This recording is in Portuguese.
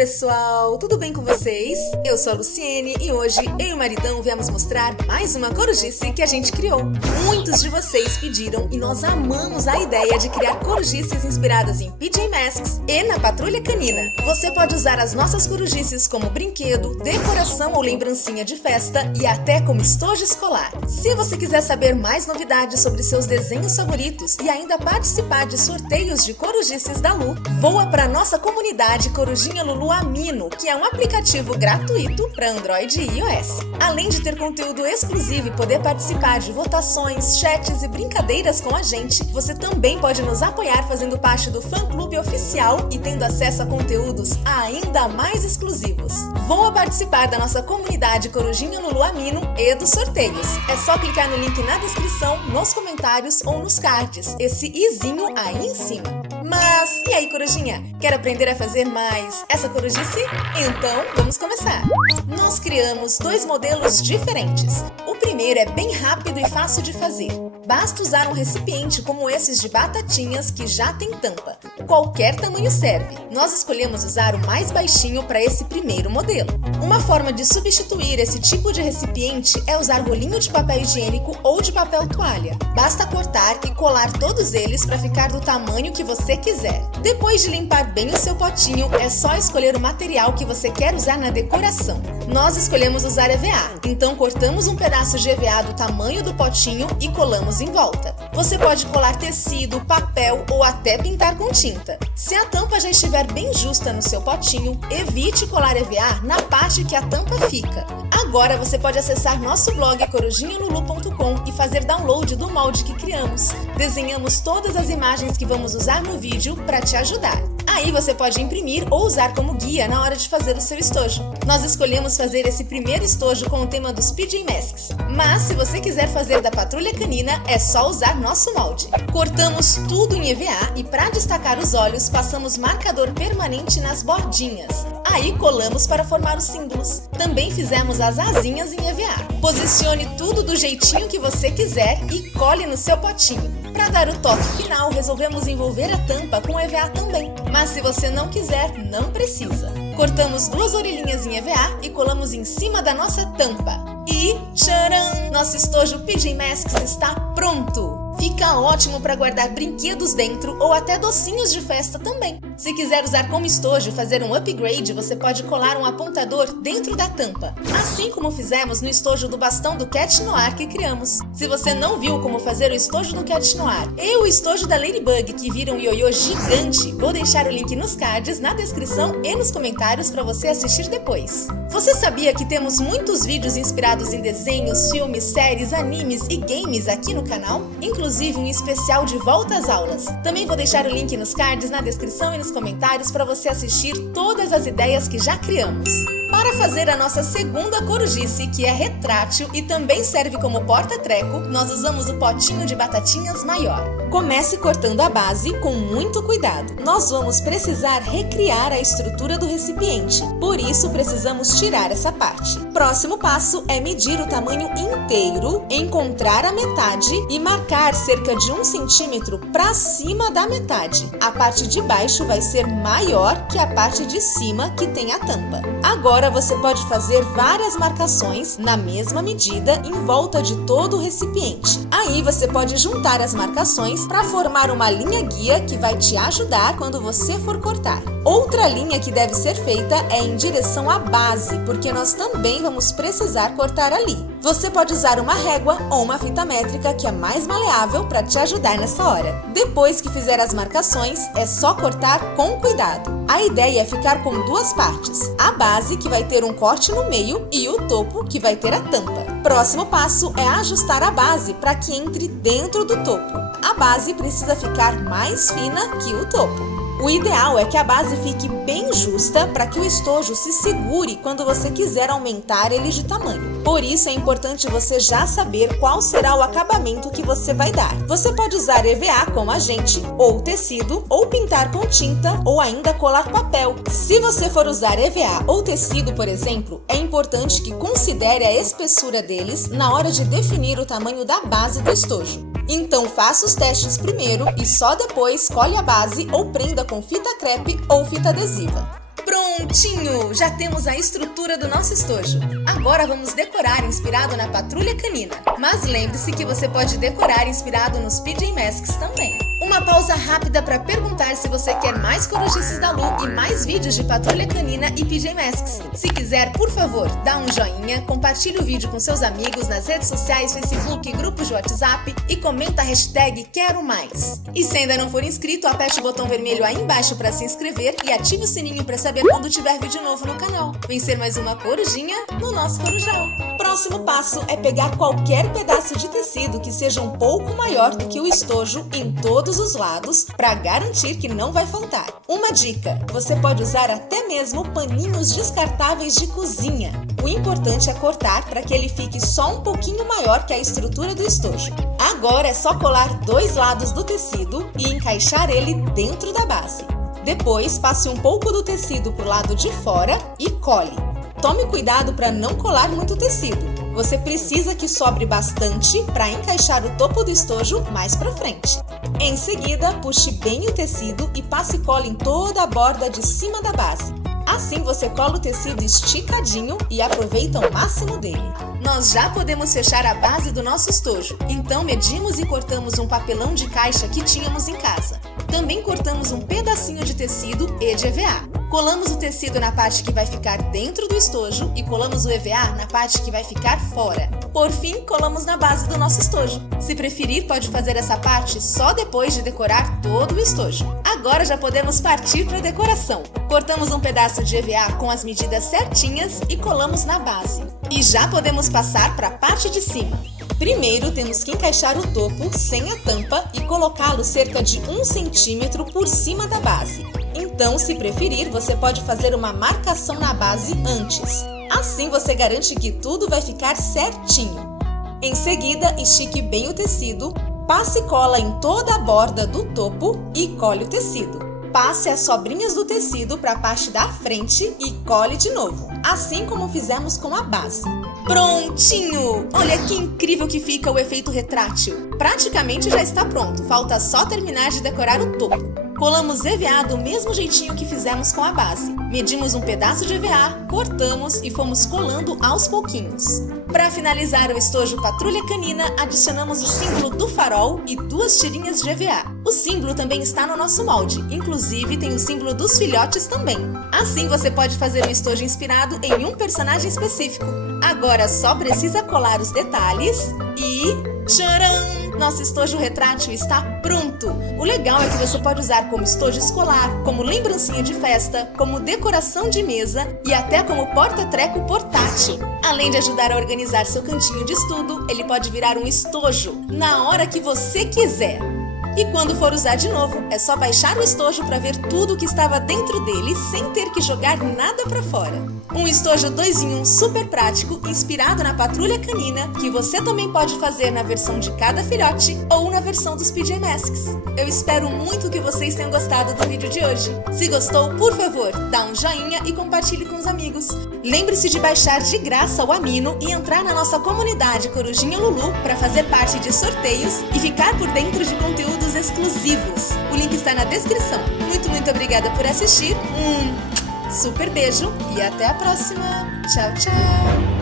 pessoal, tudo bem com vocês? Eu sou a Luciene e hoje eu e o maridão viemos mostrar mais uma corujice que a gente criou. Muitos de vocês pediram e nós amamos a ideia de criar corujices inspiradas em PJ Masks e na Patrulha Canina. Você pode usar as nossas corujices como brinquedo, decoração ou lembrancinha de festa e até como estojo escolar. Se você quiser saber mais novidades sobre seus desenhos favoritos e ainda participar de sorteios de corujices da Lu, voa para nossa comunidade Corujinha Lulu Amino, que é um aplicativo gratuito para Android e iOS. Além de ter conteúdo exclusivo e poder participar de votações, chats e brincadeiras com a gente, você também pode nos apoiar fazendo parte do fã-clube oficial e tendo acesso a conteúdos ainda mais exclusivos. Voa participar da nossa comunidade Corujinha Lulu Amino e dos sorteios. É só clicar no link na descrição, nos comentários ou nos cards, esse izinho aí em cima. Mas, e aí, Corujinha? Quer aprender a fazer mais essa corujice? Então, vamos começar! Nós criamos dois modelos diferentes. O primeiro é bem rápido e fácil de fazer. Basta usar um recipiente como esses de batatinhas que já tem tampa. Qualquer tamanho serve. Nós escolhemos usar o mais baixinho para esse primeiro modelo. Uma forma de substituir esse tipo de recipiente é usar rolinho de papel higiênico ou de papel toalha. Basta cortar e colar todos eles para ficar do tamanho que você quiser. Depois de limpar bem o seu potinho, é só escolher o material que você quer usar na decoração. Nós escolhemos usar EVA, então cortamos um pedaço de EVA do tamanho do potinho e colamos em volta. Você pode colar tecido, papel ou até pintar com tinta. Se a tampa já estiver bem justa no seu potinho, evite colar EVA na parte que a tampa fica. Agora você pode acessar nosso blog corujinhalulu.com e fazer download do molde que criamos. Desenhamos todas as imagens que vamos usar no vídeo para te ajudar. Aí você pode imprimir ou usar como guia na hora de fazer o seu estojo. Nós escolhemos fazer esse primeiro estojo com o tema dos PJ Masks. Mas se você quiser fazer da Patrulha Canina, é só usar nosso molde. Cortamos tudo em EVA e para destacar os olhos, passamos marcador permanente nas bordinhas. Aí colamos para formar os símbolos. Também fizemos as asinhas em EVA. Posicione tudo do jeitinho que você quiser e cole no seu potinho. Para dar o toque final, resolvemos envolver a tampa com EVA também. Mas se você não quiser, não precisa. Cortamos duas orelhinhas em EVA e colamos em cima da nossa tampa. E tcharam! Nosso estojo PJ Masks está pronto! Fica ótimo para guardar brinquedos dentro ou até docinhos de festa também. Se quiser usar como estojo e fazer um upgrade, você pode colar um apontador dentro da tampa, assim como fizemos no estojo do bastão do Cat Noir que criamos. Se você não viu como fazer o estojo do Cat Noir e o estojo da Ladybug que vira um ioiô gigante, vou deixar o link nos cards, na descrição e nos comentários para você assistir depois. Você sabia que temos muitos vídeos inspirados em desenhos, filmes, séries, animes e games aqui no canal? Inclusive um especial de volta às aulas. Também vou deixar o link nos cards, na descrição e nos comentários para você assistir todas as ideias que já criamos. Para fazer a nossa segunda corujice, que é retrátil e também serve como porta-treco, nós usamos o potinho de batatinhas maior. Comece cortando a base com muito cuidado. Nós vamos precisar recriar a estrutura do recipiente, por isso precisamos tirar essa parte. Próximo passo é medir o tamanho inteiro, encontrar a metade e marcar cerca de 1 centímetro para cima da metade. A parte de baixo vai ser maior que a parte de cima que tem a tampa. Agora você pode fazer várias marcações na mesma medida em volta de todo o recipiente. Aí você pode juntar as marcações para formar uma linha guia que vai te ajudar quando você for cortar. Outra linha que deve ser feita é em direção à base, porque nós também vamos precisar cortar ali. Você pode usar uma régua ou uma fita métrica que é mais maleável para te ajudar nessa hora. Depois que fizer as marcações, é só cortar com cuidado. A ideia é ficar com duas partes, a base que vai ter um corte no meio e o topo que vai ter a tampa. Próximo passo é ajustar a base para que entre dentro do topo. A base precisa ficar mais fina que o topo. O ideal é que a base fique bem justa para que o estojo se segure quando você quiser aumentar ele de tamanho. Por isso é importante você já saber qual será o acabamento que você vai dar. Você pode usar EVA como agente, ou tecido, ou pintar com tinta, ou ainda colar papel. Se você for usar EVA ou tecido, por exemplo, é importante que considere a espessura deles na hora de definir o tamanho da base do estojo. Então faça os testes primeiro e só depois cole a base ou prenda com fita crepe ou fita adesiva. Prontinho! Já temos a estrutura do nosso estojo. Agora vamos decorar inspirado na Patrulha Canina. Mas lembre-se que você pode decorar inspirado nos PJ Masks também. Uma pausa rápida para perguntar se você quer mais corujices da Lu e mais vídeos de Patrulha Canina e PJ Masks. Se quiser, por favor, dá um joinha, compartilhe o vídeo com seus amigos nas redes sociais, Facebook, grupos de WhatsApp e comenta a hashtag Quero Mais. E se ainda não for inscrito, aperte o botão vermelho aí embaixo para se inscrever e ative o sininho para saber quando tiver vídeo novo no canal. Vencer mais uma corujinha no nosso Corujal. Próximo passo é pegar qualquer pedaço de tecido que seja um pouco maior do que o estojo em todos os lados para garantir que não vai faltar. Uma dica: você pode usar até mesmo paninhos descartáveis de cozinha. O importante é cortar para que ele fique só um pouquinho maior que a estrutura do estojo. Agora é só colar dois lados do tecido e encaixar ele dentro da base. Depois, passe um pouco do tecido para o lado de fora e cole. Tome cuidado para não colar muito tecido. Você precisa que sobre bastante para encaixar o topo do estojo mais para frente. Em seguida, puxe bem o tecido e passe cola em toda a borda de cima da base. Assim você cola o tecido esticadinho e aproveita o máximo dele. Nós já podemos fechar a base do nosso estojo, então medimos e cortamos um papelão de caixa que tínhamos em casa. Também cortamos um pedacinho de tecido e de EVA. Colamos o tecido na parte que vai ficar dentro do estojo e colamos o EVA na parte que vai ficar fora. Por fim, colamos na base do nosso estojo. Se preferir, pode fazer essa parte só depois de decorar todo o estojo. Agora já podemos partir para a decoração. Cortamos um pedaço de EVA com as medidas certinhas e colamos na base. E já podemos passar para a parte de cima. Primeiro, temos que encaixar o topo sem a tampa e colocá-lo cerca de 1 centímetro por cima da base. Então, se preferir, você pode fazer uma marcação na base antes. Assim, você garante que tudo vai ficar certinho. Em seguida, estique bem o tecido, passe cola em toda a borda do topo e cole o tecido. Passe as sobrinhas do tecido para a parte da frente e cole de novo, assim como fizemos com a base. Prontinho! Olha que incrível que fica o efeito retrátil. Praticamente já está pronto, falta só terminar de decorar o topo. Colamos EVA do mesmo jeitinho que fizemos com a base. Medimos um pedaço de EVA, cortamos e fomos colando aos pouquinhos. Para finalizar o estojo Patrulha Canina, adicionamos o símbolo do farol e 2 tirinhas de EVA. O símbolo também está no nosso molde, inclusive tem o símbolo dos filhotes também. Assim você pode fazer um estojo inspirado em um personagem específico. Agora só precisa colar os detalhes e... tcharam! Nosso estojo retrátil está pronto! O legal é que você pode usar como estojo escolar, como lembrancinha de festa, como decoração de mesa e até como porta-treco portátil. Além de ajudar a organizar seu cantinho de estudo, ele pode virar um estojo na hora que você quiser. E quando for usar de novo, é só baixar o estojo para ver tudo que estava dentro dele sem ter que jogar nada para fora. Um estojo 2 em 1 super prático, inspirado na Patrulha Canina, que você também pode fazer na versão de cada filhote ou na versão dos PJ Masks. Eu espero muito que vocês tenham gostado do vídeo de hoje. Se gostou, por favor, dá um joinha e compartilhe com os amigos. Lembre-se de baixar de graça o Amino e entrar na nossa comunidade Corujinha Lulu para fazer parte de sorteios e ficar por dentro de conteúdos exclusivos. O link está na descrição. Muito obrigada por assistir. Super beijo e até a próxima. Tchau, tchau!